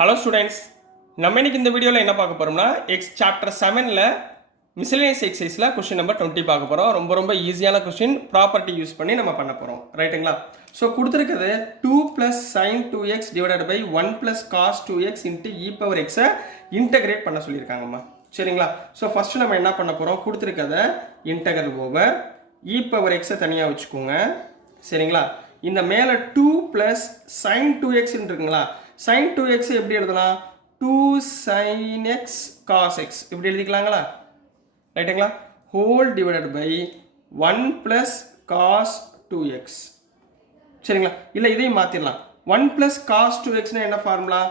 Hello students, நம்ம இன்னைக்கு இந்த வீடியோவில் என்ன பார்க்க போகிறோம்னா சாப்டர் 7ல் மிஸ்லேனியஸ் எக்ஸசைஸில் கொஸ்டின் நம்பர் 20 பார்க்க போகிறோம். ரொம்ப ஈஸியான கொஸ்டின், ப்ராப்பர்ட்டி யூஸ் பண்ணி நம்ம பண்ண போகிறோம். ரைட்டுங்களா? ஸோ கொடுத்துருக்கிறது 2 + sin 2x / 1 + cos 2x × e⁻x integrate பண்ண சொல்லியிருக்காங்கம்மா. சரிங்களா? ஸோ ஃபஸ்ட்டு நம்ம என்ன பண்ண போகிறோம், கொடுத்துருக்கத இன்டகரல் ஓவர் e⁻x தனியாக வச்சுக்கோங்க. சரிங்களா? இந்த மேலே 2 + sin 2x இருக்குங்களா, sin 2x எப்படி எழுதலாம், 2 sin x cos x இப்படி எழுதிக்கலாங்களா? ரைட்டுங்களா? Whole divided by 1 + cos 2x. சரிங்களா? இல்லை இதையும் மாற்றிடலாம். 1 + cos 2xனா என்ன formula,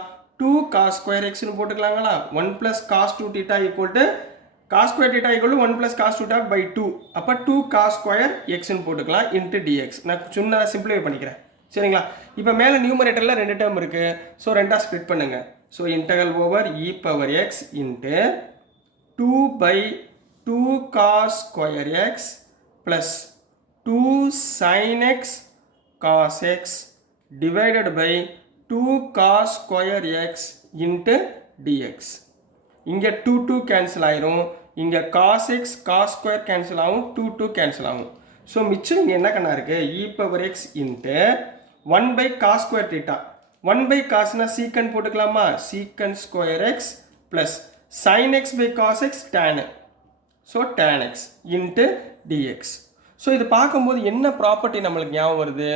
2 cos square xன்னு போட்டுக்கலாங்களா. 1 + cos 2θ = cos square θ = 1 + cos 2θ / 2. அப்போ 2 cos square xன்னு போட்டுக்கலாம் இன்ட்டு dx. நான் சின்ன சிம்பிளிஃபை பண்ணிக்கிறேன். சரிங்களா? இப்போ மேலே நியூமரேட்டரில் 2 டேர்ம் இருக்குது. ஸோ 2ஆக ஸ்ப்ளிட் பண்ணுங்கள். So integral over e⁻x into 2/2 cos square x plus 2 sin x cos x divided by 2 cos square x into dx. இங்கே 2 கேன்சல் ஆயிரும், இங்கே cos x cos square cancel ஆகும், 2 கேன்சல் ஆகும். ஸோ மிச்சம் இங்கே என்ன கண்ணா இருக்குது, e⁻x இன்ட்டு 1/cos square θ. 1/cosனா சீக்கன் போட்டுக்கலாமா, சீக்கன் square X plus sin x / cos x tan. So tan x into dx. So இது பார்க்கும்போது என்ன ப்ராப்பர்ட்டி நம்மளுக்கு ஞாபகம் வருது,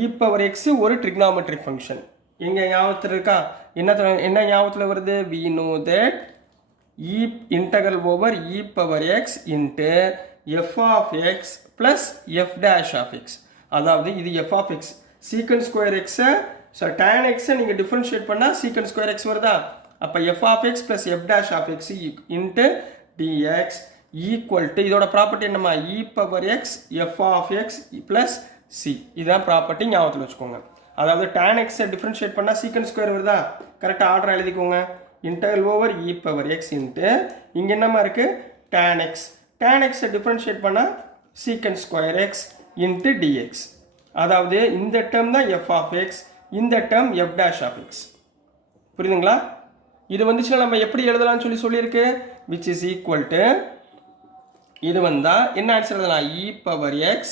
e⁻x ஒரு ட்ரிக்னாமெட்ரிக் ஃபங்க்ஷன். எங்கே ஞாபகத்தில் இருக்கா, என்ன ஞாபகத்தில் வருது, we know that integral over e⁻x into f of x plus f dash of x. அதாவது இது f of x சீக்கன் ஸ்கொயர் எக்ஸை, ஸோ tan எக்ஸை நீங்கள் டிஃப்ரென்ஷியேட் பண்ணால் சீக்கன் ஸ்கொயர் எக்ஸ் வருதா. அப்போ f of x plus f dash of x into dx equal to இதோட ப்ராப்பர்ட்டி என்னம்மா, e⁻x f of x plus c. இதுதான் ப்ராப்பர்ட்டி, ஞாபகத்தில் வச்சுக்கோங்க. அதாவது tan எக்ஸை டிஃப்ரென்ஷியேட் பண்ணால் சீக்கன் ஸ்கொயர் வருதா, கரெக்டாக ஆர்டர் எழுதிக்கோங்க. இன்டகரல் ஓவர் e⁻x இன்ட்டு இங்கே என்னம்மா இருக்குது tan x. tan எக்ஸை டிஃப்ரென்ஷியேட் பண்ணால் சீக்கன் ஸ்கொயர் எக்ஸ் இன்ட்டு dx. அதாவது இந்த டேர்ம் தான் f of x, இந்த term f dash of x. புரியுதுங்களா? இது வந்துச்சுன்னா நம்ம எப்படி எழுதலாம்னு சொல்லியிருக்கு, விச் இஸ் ஈக்குவல் டு, இது வந்தால் என்ன ஆன்சர் எழுதலாம், e⁻x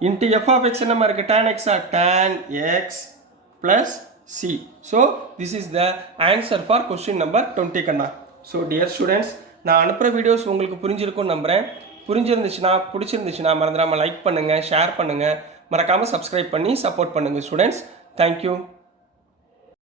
into f of x என்னமா இருக்குது, tan x tan x plus c. So this is the answer for question number 20 கண்ணா. ஸோ டியர் ஸ்டூடெண்ட்ஸ், நான் அனுப்புகிற வீடியோஸ் உங்களுக்கு புரிஞ்சிருக்கும்னு நம்புகிறேன். பிடிச்சிருந்துச்சுன்னா மறந்துடாமல் லைக் பண்ணுங்கள், ஷேர் பண்ணுங்கள், மறக்காமல் சப்ஸ்கிரைப் பண்ணி சப்போர்ட் பண்ணுங்கள் ஸ்டூடெண்ட்ஸ். தேங்க்யூ.